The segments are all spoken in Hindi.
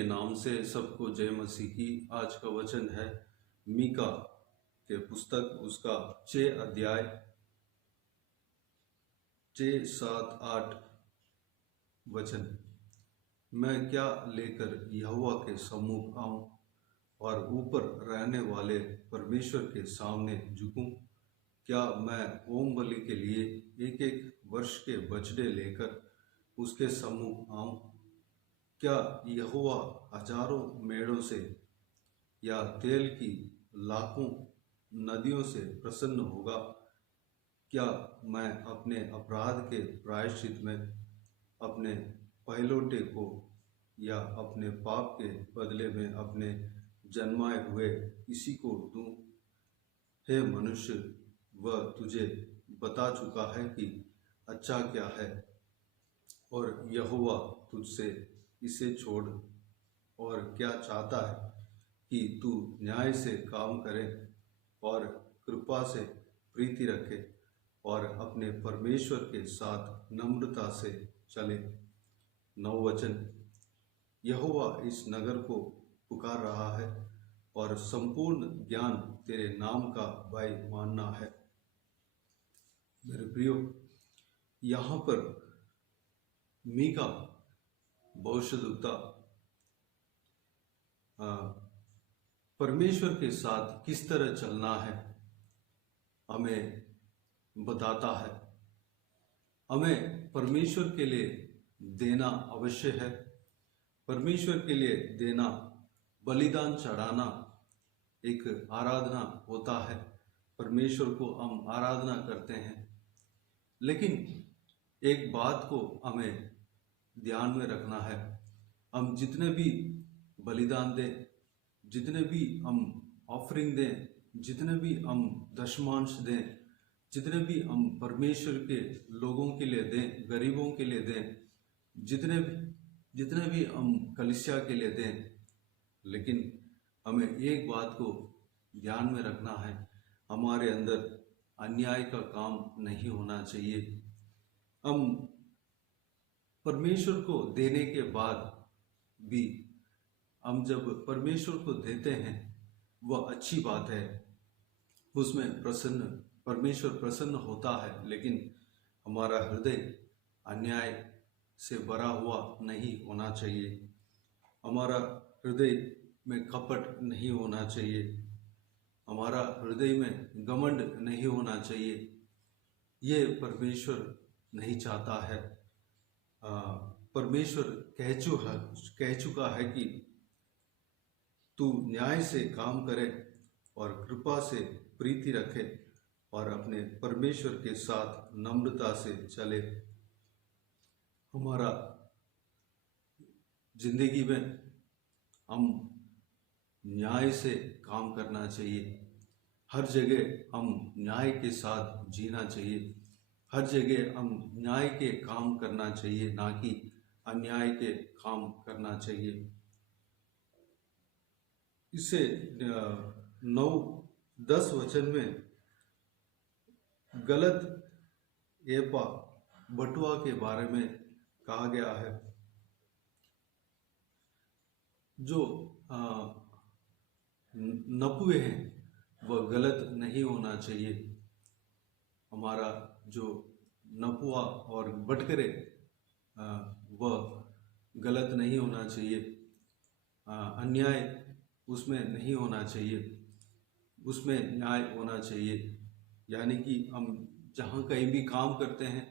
के नाम से सबको जय मसीह की। आज का वचन है मीका के पुस्तक, उसका 6 अध्याय 6, 7, 8 वचन। मैं क्या लेकर यहोवा के सम्मुख आऊं और ऊपर रहने वाले परमेश्वर के सामने झुकूं? क्या मैं होम बलि के लिए एक एक वर्ष के बछड़े लेकर उसके सम्मुख आऊं? क्या यहोवा हजारों मेढ़ों से या तेल की लाखों नदियों से प्रसन्न होगा? क्या मैं अपने अपराध के प्रायश्चित में अपने पहलौठे को या अपने पाप के बदले में अपने जन्माए हुए किसी को दूं? हे मनुष्य, वह तुझे बता चुका है कि अच्छा क्या है, और यहोवा तुझसे इसे छोड़ और क्या चाहता है कि तू न्याय से काम करे और कृपा से प्रीति रखे और अपने परमेश्वर के साथ नम्रता से चले। 9 वचन। यहोवा इस नगर को पुकार रहा है और संपूर्ण ज्ञान तेरे नाम का भय मानना है। मेरे प्रियो, यहाँ पर मीका भविष्यद्वक्ता परमेश्वर के साथ किस तरह चलना है हमें बताता है। हमें परमेश्वर के लिए देना अवश्य है। परमेश्वर के लिए देना, बलिदान चढ़ाना एक आराधना होता है। परमेश्वर को हम आराधना करते हैं, लेकिन एक बात को हमें ध्यान में रखना है। हम जितने भी बलिदान दें, जितने भी हम ऑफरिंग दें, जितने भी हम दशमांश दें, जितने भी हम परमेश्वर के लोगों के लिए दें, गरीबों के लिए दें, जितने भी हम कलीसिया के लिए दें, लेकिन हमें एक बात को ध्यान में रखना है, हमारे अंदर अन्याय का काम नहीं होना चाहिए। हम परमेश्वर को देने के बाद भी हम जब परमेश्वर को देते हैं, वह अच्छी बात है, उसमें परमेश्वर प्रसन्न होता है, लेकिन हमारा हृदय अन्याय से भरा हुआ नहीं होना चाहिए। हमारा हृदय में कपट नहीं होना चाहिए। हमारा हृदय में घमंड नहीं होना चाहिए। ये परमेश्वर नहीं चाहता है। परमेश्वर कह चुका है कि तू न्याय से काम करे और कृपा से प्रीति रखे और अपने परमेश्वर के साथ नम्रता से चले। हमारा जिंदगी में हम न्याय से काम करना चाहिए। हर जगह हम न्याय के साथ जीना चाहिए। हर जगह हम न्याय के काम करना चाहिए, ना कि अन्याय के काम करना चाहिए। इसे 9-10 वचन में गलत एपा बटुआ के बारे में कहा गया है। जो नपुए हैं वह गलत नहीं होना चाहिए। हमारा जो नपुआ और बटकरे वह गलत नहीं होना चाहिए। अन्याय उसमें नहीं होना चाहिए, उसमें न्याय होना चाहिए। यानी कि हम जहाँ कहीं भी काम करते हैं,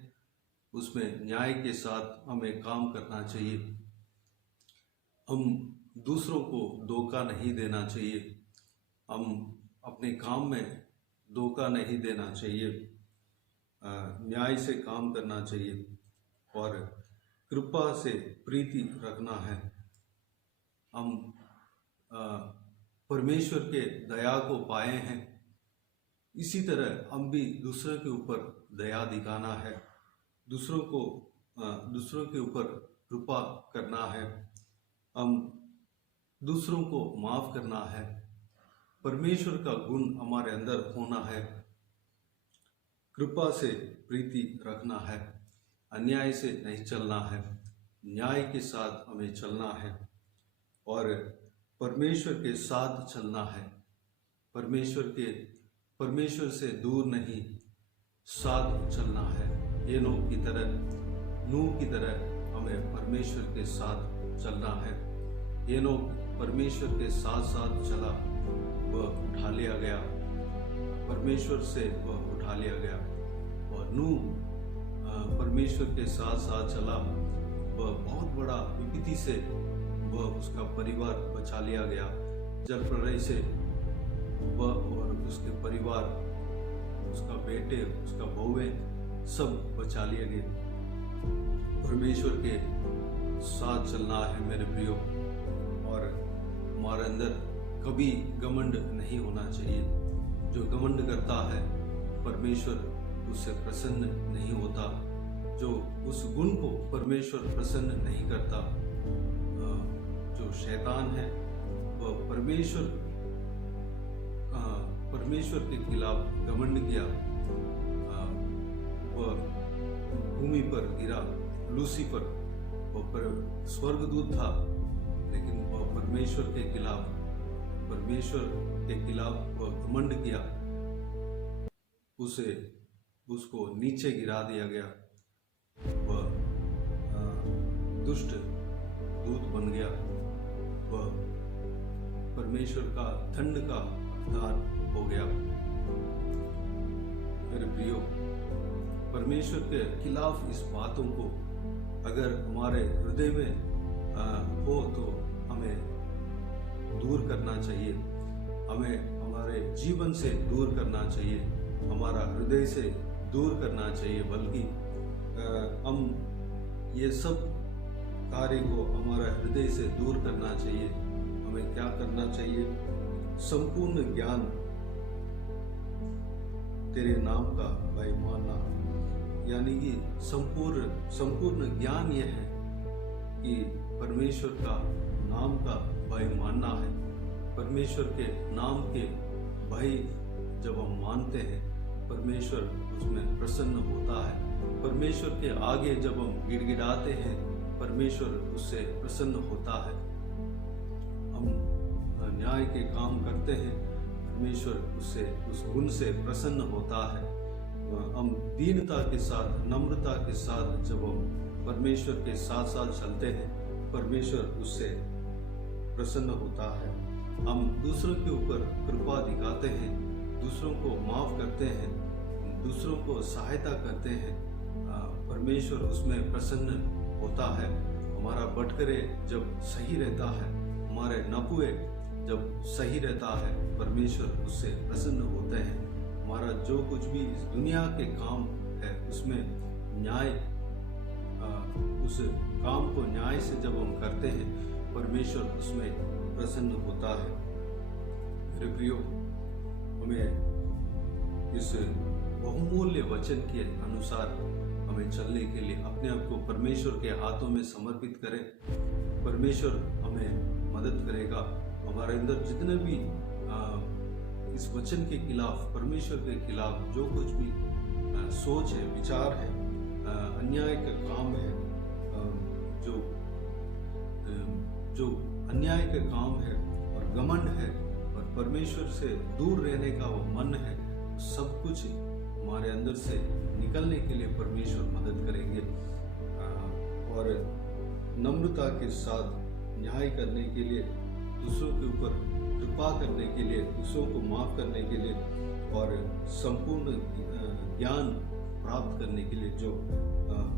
उसमें न्याय के साथ हमें काम करना चाहिए। हम दूसरों को धोखा नहीं देना चाहिए। हम अपने काम में धोखा नहीं देना चाहिए। न्याय से काम करना चाहिए और कृपा से प्रीति रखना है। हम परमेश्वर के दया को पाए हैं, इसी तरह हम भी दूसरों के ऊपर दया दिखाना है, दूसरों के ऊपर कृपा करना है, हम दूसरों को माफ करना है। परमेश्वर का गुण हमारे अंदर होना है। कृपा से प्रीति रखना है, अन्याय से नहीं चलना है, न्याय के साथ हमें चलना है और परमेश्वर के साथ चलना है। परमेश्वर से दूर नहीं, साथ चलना है। एनोक की तरह, नूह की तरह हमें परमेश्वर के साथ चलना है। एनोक परमेश्वर के साथ साथ चला, वह उठा लिया गया, परमेश्वर से वह उठा लिया गया। और नूह परमेश्वर के साथ साथ चला, वह बहुत बड़ा विपत्ति से वह उसका परिवार बचा लिया गया। जल प्रलय से वह और उसके परिवार, उसका बेटे, उसका बहुएं सब बचा लिए गए। परमेश्वर के साथ चलना है मेरे प्रियो, और हमारे अंदर कभी घमंड नहीं होना चाहिए। जो घमंड करता है परमेश्वर उससे प्रसन्न नहीं होता। जो उस गुण को परमेश्वर प्रसन्न नहीं करता। जो शैतान है वह परमेश्वर के खिलाफ घमंड किया, वह भूमि पर गिरा। लूसीफर वह स्वर्गदूत था, लेकिन वह परमेश्वर के खिलाफ वह घमंड किया, उसको नीचे गिरा दिया गया। वह दुष्ट दूत बन गया, वह परमेश्वर का दंड का हकदार हो गया। मेरे प्रियो, परमेश्वर के खिलाफ इस बातों को अगर हमारे हृदय में हो तो हमें दूर करना चाहिए, हमें हमारे जीवन से दूर करना चाहिए, हमारा हृदय से दूर करना चाहिए। बल्कि हम ये सब कार्य को हमारा हृदय से दूर करना चाहिए। हमें क्या करना चाहिए? संपूर्ण ज्ञान तेरे नाम का भाई मानना, यानी कि संपूर्ण ज्ञान यह है कि परमेश्वर का नाम का भय मानना है। परमेश्वर के नाम के भय जब हम मानते हैं, परमेश्वर उसमें प्रसन्न होता है। परमेश्वर के आगे जब हम गिड़गिड़ाते हैं, परमेश्वर उससे प्रसन्न होता है। हम न्याय के काम करते हैं, परमेश्वर उससे, उस गुण से प्रसन्न होता है। हम दीनता के साथ, नम्रता के साथ जब हम परमेश्वर के साथ साथ चलते हैं, परमेश्वर उससे प्रसन्न होता है। हम दूसरों के ऊपर कृपा दिखाते हैं, दूसरों को माफ करते हैं, दूसरों को सहायता करते हैं, परमेश्वर उसमें प्रसन्न होता है। हमारा बटकरे जब सही रहता है, हमारे नपुए जब सही रहता है, परमेश्वर उससे प्रसन्न होते हैं। हमारा जो कुछ भी इस दुनिया के काम है उसमें न्याय, उस काम को न्याय से जब हम करते हैं, परमेश्वर उसमें प्रसन्न होता है। मेरे प्रियो, हमें इस बहुमूल्य वचन के अनुसार हमें चलने के लिए अपने आप को परमेश्वर के हाथों में समर्पित करें। परमेश्वर हमें मदद करेगा। हमारे अंदर जितने भी इस वचन के खिलाफ, परमेश्वर के खिलाफ जो कुछ भी सोच है, विचार है, अन्याय का काम है, जो अन्याय का काम है और घमंड है और परमेश्वर से दूर रहने का वो मन है, सब कुछ हमारे अंदर से निकलने के लिए परमेश्वर मदद करेंगे। और नम्रता के साथ न्याय करने के लिए, दूसरों के ऊपर कृपा करने के लिए, दूसरों को माफ करने के लिए और संपूर्ण ज्ञान प्राप्त करने के लिए जो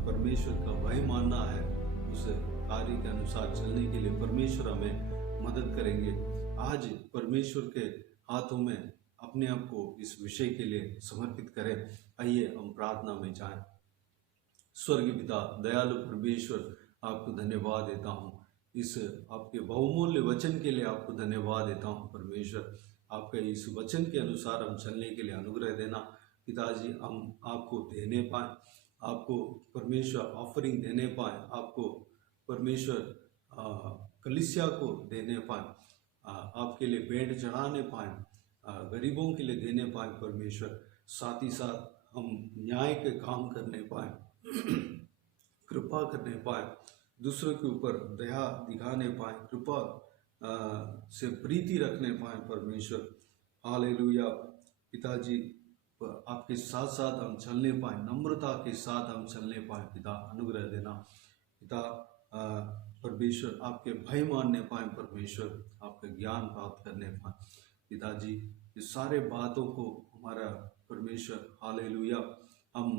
परमेश्वर का भय मानना है, उस कार्य के अनुसार चलने के लिए परमेश्वर हमें मदद करेंगे। आज परमेश्वर के हाथों में अपने आप को इस विषय के लिए समर्पित करें। आइए हम प्रार्थना में जाएं। स्वर्गीय पिता, दयालु परमेश्वर, आपको धन्यवाद देता हूँ। इस आपके बहुमूल्य वचन के लिए आपको धन्यवाद देता हूँ परमेश्वर। आपके इस वचन के अनुसार हम चलने के लिए अनुग्रह देना पिताजी। हम आपको देने पाए, आपको परमेश्वर ऑफरिंग देने पाए, आपको परमेश्वर कलीसिया को देने पाए, आपके लिए भेंट चढ़ाने पाए, गरीबों के लिए देने पाए परमेश्वर। साथ ही साथ हम न्याय के काम करने पाए, कृपा करने पाए, दूसरों के ऊपर दया दिखाने पाए, कृपा से प्रीति रखने पाए परमेश्वर। हालेलुया। पिताजी, आपके साथ साथ हम चलने पाए, नम्रता के साथ हम चलने पाए पिता, अनुग्रह देना पिता। परमेश्वर आपके भय मानने पाए परमेश्वर, आपका ज्ञान प्राप्त करने पाए पिताजी। ये सारे बातों को हमारा परमेश्वर हालेलुया हम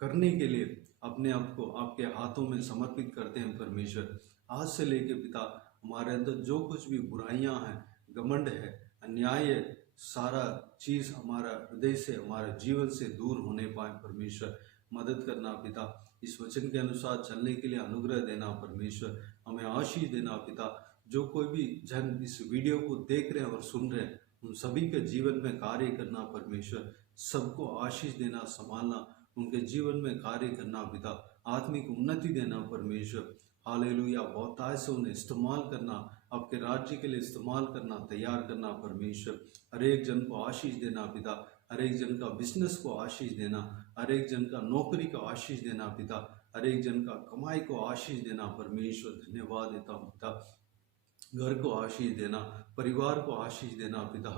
करने के लिए अपने आप को आपके हाथों में समर्पित करते हैं परमेश्वर। आज से लेके पिता हमारे अंदर जो कुछ भी बुराइयां हैं, घमंड है, अन्याय है, सारा चीज हमारा हृदय से, हमारे जीवन से दूर होने पाए परमेश्वर। मदद करना पिता, इस वचन के अनुसार चलने के लिए अनुग्रह देना परमेश्वर, हमें आशीष देना पिता। जो कोई भी जन इस वीडियो को देख रहे हैं और सुन रहे हैं, उन सभी के जीवन में कार्य करना परमेश्वर, सबको आशीष देना, संभालना, उनके जीवन में कार्य करना पिता, आत्मिक उन्नति देना परमेश्वर। हालेलुया। बहुतायत से उन्हें इस्तेमाल करना, आपके राज्य के लिए इस्तेमाल करना, तैयार करना परमेश्वर। हर एक जन को आशीष देना पिता, हर एक जन का बिजनेस को आशीष देना, हर एक जन का नौकरी का आशीष देना पिता, हर एक जन का कमाई को आशीष देना परमेश्वर। धन्यवाद देता हूँ पिता। घर को आशीष देना, परिवार को आशीष देना पिता।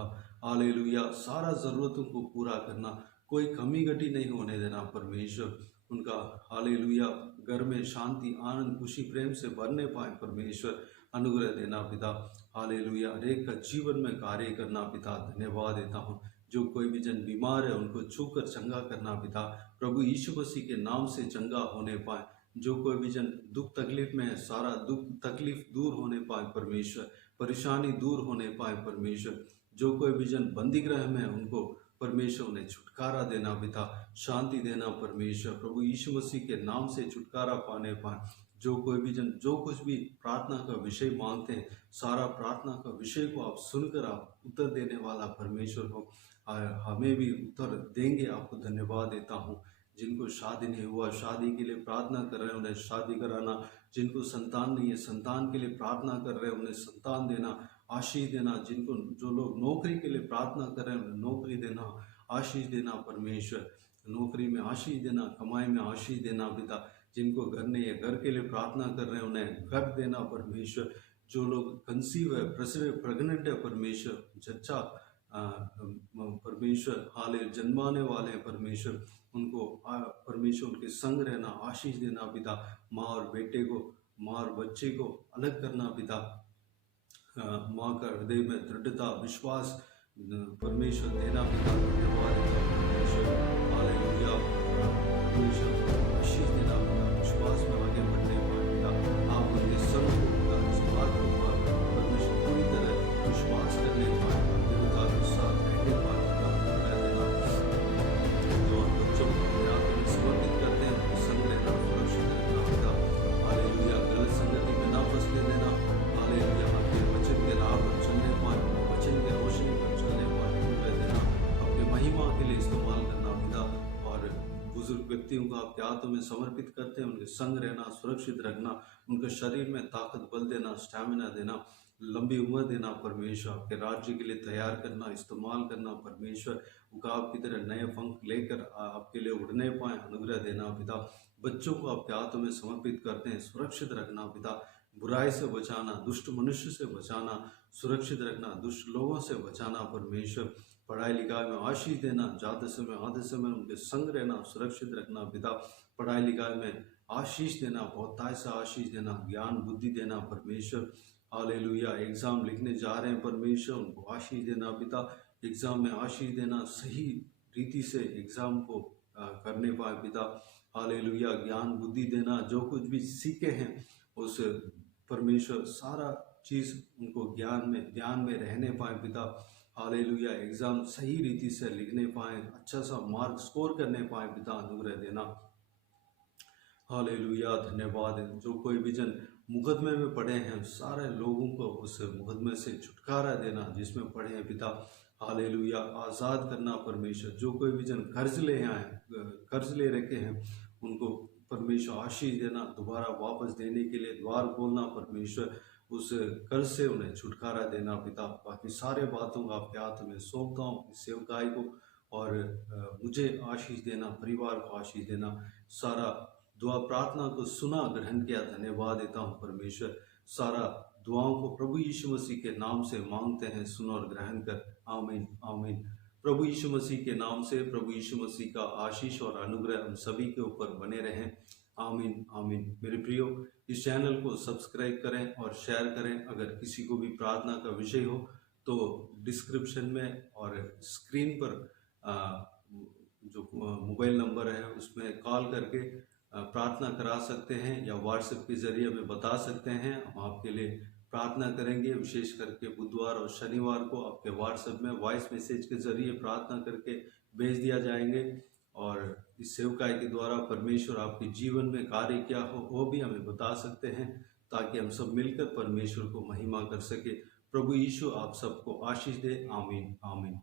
हालेलुया। सारा ज़रूरतों को पूरा करना, कोई कमी घटी नहीं होने देना परमेश्वर। उनका हालेलुया घर में शांति, आनंद, खुशी, प्रेम से भरने पाए परमेश्वर, अनुग्रह देना पिता। हालेलुया। हर एक का जीवन में कार्य करना पिता, धन्यवाद देता हूँ। जो कोई भी जन बीमार है उनको छूकर चंगा करना पिता, प्रभु यीशु मसीह के नाम से चंगा होने पाए। जो कोई भी जन दुख तकलीफ में है, सारा दुख तकलीफ दूर होने पाए परमेश्वर, परेशानी दूर होने पाए परमेश्वर। जो कोई भी जन बंदीगृह में है उनको परमेश्वर उन्हें छुटकारा देना पिता, शांति देना परमेश्वर, प्रभु यीशु मसीह के नाम से छुटकारा पाने पाए। जो कोई भी जन जो कुछ भी प्रार्थना का विषय मांगते हैं, सारा प्रार्थना का विषय को आप सुनकर आप उत्तर देने वाला परमेश्वर हो, हमें भी उत्तर देंगे। आपको धन्यवाद देता हूँ। जिनको शादी नहीं हुआ, शादी के लिए प्रार्थना कर रहे हैं, उन्हें शादी कराना। जिनको संतान नहीं है, संतान के लिए प्रार्थना कर रहे हैं, उन्हें संतान देना, आशीष देना। जिनको जो लोग नौकरी के लिए प्रार्थना कर रहे हैं, उन्हें नौकरी देना, आशीष देना परमेश्वर। नौकरी में आशीष देना, कमाई में आशीष देना पिता। जिनको घर नहीं है, घर के लिए प्रार्थना कर रहे हैं, उन्हें घर देना परमेश्वर। जो लोग कंसीव है, प्रसव प्रेग्नेंट है परमेश्वर, जच्चा परमेश्वर, हाले जन्माने वाले हैं परमेश्वर, उनको परमेश्वर उनके संग रहना, आशीष देना पिता। माँ और बेटे को, माँ और बच्चे को अलग करना पिता। माँ का हृदय में दृढ़ता, विश्वास परमेश्वर देना पिता। धन्यवाद देता परमेश्वर। हालेलुया। परमेश्वर को आशीष देना पिता, विश्वास में आगे बढ़ने पाए पिता। आप उनके संग को पिता, इस बात को परमेश्वर पूरी तरह विश्वास करने पाए, दृढ़ता के साथ रहने पाए पिता। जो बच्चों को अपने आप में समर्पित करते हैं, उनके संग रहना, सुरक्षित रहना पिता। हालेलुया। गलत संगति में ना फंसने देना। हालेलुया। आपके वचन के राह पर चलने पाए, वचन के रोशनी पर चलने पाए, अनुग्रह देना। आपके महिमा के लिए इस्तेमाल करना पिता। और बुजुर्ग व्यक्तियों को आपके हाथों में समर्पित करते हैं, उनके संग रहना, सुरक्षित रखना, उनके शरीर में ताकत, बल देना, स्टैमिना देना, लंबी उम्र देना परमेश्वर। आपके राज्य के लिए तैयार करना, इस्तेमाल करना परमेश्वर। उकाब की तरह नए पंख लेकर आपके लिए उड़ने पाए, अनुग्रह देना पिता। बच्चों को आपके हाथों में समर्पित करते हैं, सुरक्षित रखना पिता। बुराई से बचाना, दुष्ट मनुष्य से बचाना, सुरक्षित रखना, दुष्ट लोगों से बचाना परमेश्वर। पढ़ाई लिखाई में आशीष देना, जाते समय आधे समय उनके संग रहना, सुरक्षित रखना पिता। पढ़ाई लिखाई में आशीष देना, बहुतायत से आशीष देना, ज्ञान बुद्धि देना परमेश्वर। हालेलुया। एग्जाम लिखने जा रहे हैं परमेश्वर, उनको आशीष देना पिता। एग्जाम में आशीष देना, सही रीति से एग्जाम को करने पाए पिता। हालेलुया। ज्ञान बुद्धि देना, जो कुछ भी सीखे हैं उस परमेश्वर सारा चीज़ उनको ध्यान में रहने पाए पिता। हालेलुया। एग्जाम सही रीति से लिखने पाए, अच्छा सा मार्क स्कोर करने पाए पिता, अनुग्रह देना। हालेलुया। धन्यवाद। जो कोई भी जन मुकदमे में पड़े हैं, सारे लोगों को उस मुकदमे से छुटकारा देना जिसमें पड़े हैं पिता। हालेलुया। आज़ाद करना परमेश्वर। जो कोई भी जन कर्ज ले रखे हैं, उनको परमेश्वर आशीष देना, दोबारा वापस देने के लिए द्वार खोलना परमेश्वर। उस कर्ज से उन्हें छुटकारा देना पिता। बाकी सारे बातों को आपके हाथ में सौंपता हूँ, इस सेवकाई को, और मुझे आशीष देना, परिवार को आशीष देना। सारा दुआ प्रार्थना को सुना, ग्रहण किया, धन्यवाद देता हूँ परमेश्वर। सारा दुआओं को प्रभु यीशु मसीह के नाम से मांगते हैं, सुन और ग्रहण कर। आमीन आमीन। प्रभु यीशु मसीह के नाम से प्रभु यीशु मसीह का आशीष और अनुग्रह हम सभी के ऊपर बने रहें। आमीन आमीन। मेरे प्रियो, इस चैनल को सब्सक्राइब करें और शेयर करें। अगर किसी को भी प्रार्थना का विषय हो तो डिस्क्रिप्शन में और स्क्रीन पर जो मोबाइल नंबर है उसमें कॉल करके प्रार्थना करा सकते हैं, या व्हाट्सएप के जरिए हमें बता सकते हैं। हम आपके लिए प्रार्थना करेंगे। विशेष करके बुधवार और शनिवार को आपके व्हाट्सएप में वॉइस मैसेज के जरिए प्रार्थना करके भेज दिया जाएंगे, और इस सेवकाई के द्वारा परमेश्वर आपके जीवन में कार्य क्या हो वो भी हमें बता सकते हैं, ताकि हम सब मिलकर परमेश्वर को महिमा कर सके। प्रभु यीशु आप सबको आशीष दे। आमीन आमीन।